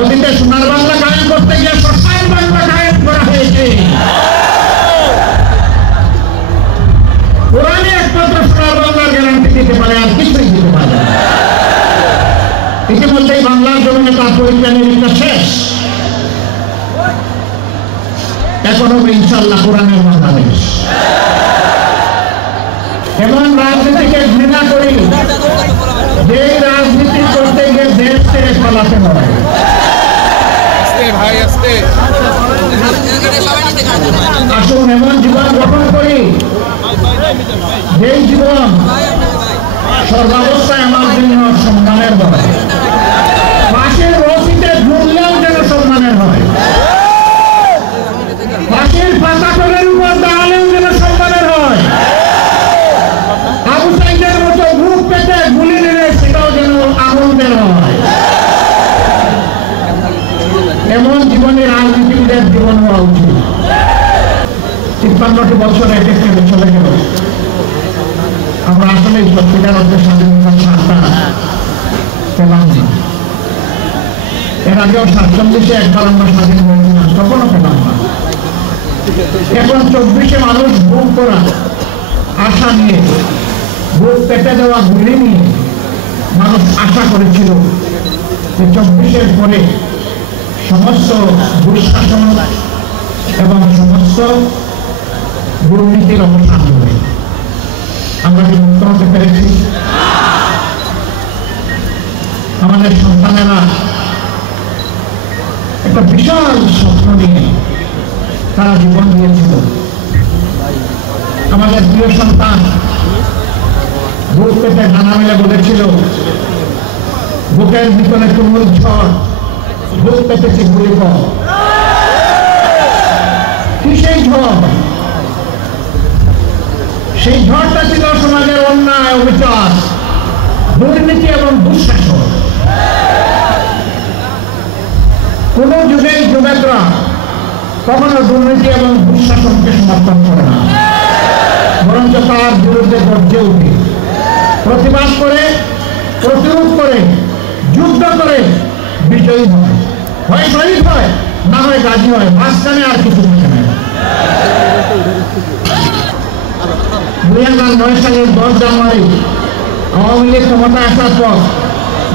অতীতে সোনার বাংলা কায়েম করতে গিয়ে শ্মশান বাংলা কায়েম করা হয়েছে। কোরআনে একমাত্র সোনার বাংলার গ্যারান্টি দিতে পারে, আর কিছুই দিতে পারে না। ইতিমধ্যেই বাংলার জমিনে তার পরীক্ষা নিরীক্ষা শেষ। এখন হবে ইনশাল্লাহ কোরআনের বাংলাদেশ। এমন রাজনীতিকে ঘৃণা করি যে রাজনীতি করতে গিয়ে দেশ ছেড়ে পালাতে হয়। আসুন এমন জীবন গঠন করি যেই জীবন সর্বাবস্থায় আমার জন্য সম্মানের হয়, পাশের রশিতে ঝুললেও যেন সম্মানের হয়, পাশের পাতাকলের উপর দাঁড়ালেও যেন সম্মানের হয়, আবু সাইদের মতো বুক পেতে গুলি নিলে সেটাও যেন আনন্দের হয়। এমন জীবনে রাজনীতিবিদের জীবন হওয়া উচিত। ৫৩টি বছর এক এক করে চলে গেল, আমরা আসলে সত্যিকার অর্থে স্বাধীনতার স্বাদটা পেলাম না। এর আগেও ৪৭-এ একবার আমরা স্বাধীন হয়েছিলাম, তখনও পেলাম না। এখন ২৪-এ মানুষ বুক করা আশা নিয়ে, বুক পেটে দেওয়া গুলি নিয়ে মানুষ আশা করেছিল যে ২৪-এর পরে সমস্ত দুঃশাসন এবং সমস্ত দুর্নীতির অবসান হবে। আমরা কি মুক্ত হতে পেরেছি? আমাদের সন্তানেরা একটা বিশাল স্বপ্ন নিয়ে তারা জীবন দিয়েছিল। আমাদের প্রিয় সন্তান বুক পেতে ডানা মেলে বলেছিল, বুকের ভিতরে তুমুল ঝড়, বুক পেতেছি গুলি কর। কি সেই ঝড়? সেই ঝড়টা ছিল সমাজের অন্যায়, অবিচার, দুর্নীতি এবং দুঃশাসন। কোন যুগেই যুবকরা কখনো দুর্নীতি এবং দুঃশাসনকে সমর্থন করে না, বরঞ্চ তার বিরুদ্ধে গর্জে উঠে, প্রতিবাদ করে, প্রতিরোধ করে, যুদ্ধ করে বিজয়ী হয়। হয় শহীদ হয়, না হয় গাজী হয়, মাঝখানে আর কিছু থাকে না। ২০০৯ সালের ১০ জানুয়ারি আওয়ামী লীগ ক্ষমতায় আসার পর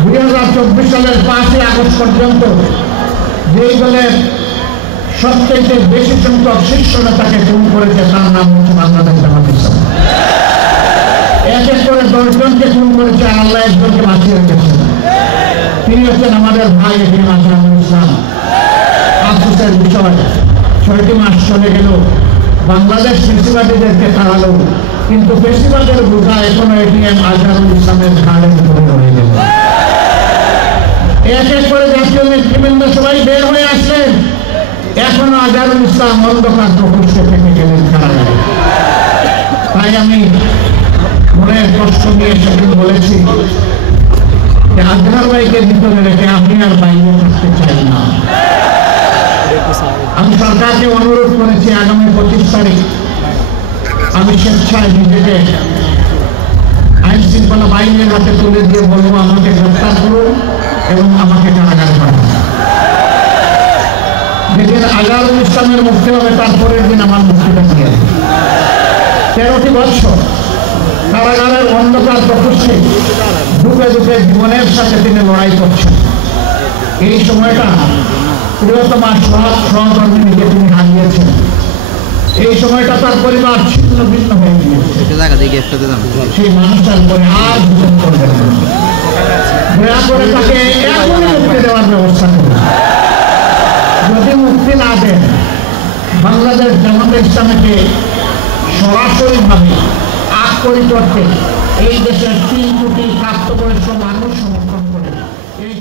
২০২৪ সালের ৫ই আগস্ট পর্যন্ত যেই দলের সবচেয়ে বেশি সংখ্যক শীর্ষ নেতাকে খুন করেছে তার নাম হচ্ছে বাংলাদেশ জামাত ইসলামী। এক এক করে ১০ জনকে খুন করেছে, আর আল্লাহ একজনকে বাঁচিয়ে রেখেছেন। তিনি হচ্ছেন আমাদের ভাই এটিএম আজহারুল ইসলাম। আফসোসের বিষয়, ৬টি মাস চলে গেল, বাংলাদেশ ফেসিবাদীদেরকে তাড়ালো, কিন্তু ফেসিবাদের বোঝা এখনো এটিএম আজহারুল ইসলামের ঘাড়ের উপরে রয়ে গেল। এক এক করে জাতীয় নেতৃবৃন্দ সবাই বের হয়ে আসলেন, এখনো আজহারুল ইসলাম অন্ধকার প্রকোষ্ঠে থেকে গেলেন কারাগারে। তাই আমি মনের কষ্ট নিয়ে সেদিন বলেছি যে আজহার ভাইকে ভিতরে রেখে আপনি আর বাইরে থাকতে চাই না। আমি সরকারকে অনুরোধ করেছি আগামী ২৫ তারিখ আমি স্বেচ্ছায় নিজেকে আইন শৃঙ্খলা বাহিনীর হাতে তুলে দিয়ে বলবো আমাকে গ্রেফতার করুন এবং আমাকে কারাগারে পাঠান। যেদিন আজহারুল ইসলামের মুক্তি হবে তারপরের দিন আমার মুক্তিটা নিয়ে আসবে। ১৩টি বছর কারাগারের অন্ধকার প্রকোষ্ঠে ডুবে ডুবে জীবনের সাথে তিনি লড়াই করছেন। এই সময়টা প্রিয়তমা সহকর্মীকে তিনি হারিয়েছেন। এই সময়টা তার পরিবার ছিন্ন ভিন্ন হয়ে গিয়েছে। সেই মানুষটার উপরে আর জীবন করবেন না, দয়া করে তাকে এখনই মুক্তি দেওয়ার ব্যবস্থা করুন। যদি মুক্তি না দেন, বাংলাদেশ জামাতে ইসলামীকে সরাসরিভাবে আক্ষরিক অর্থে এই দেশের ৩ কোটি প্রাপ্তবয়স্ক মানুষ সমর্থন করে। এই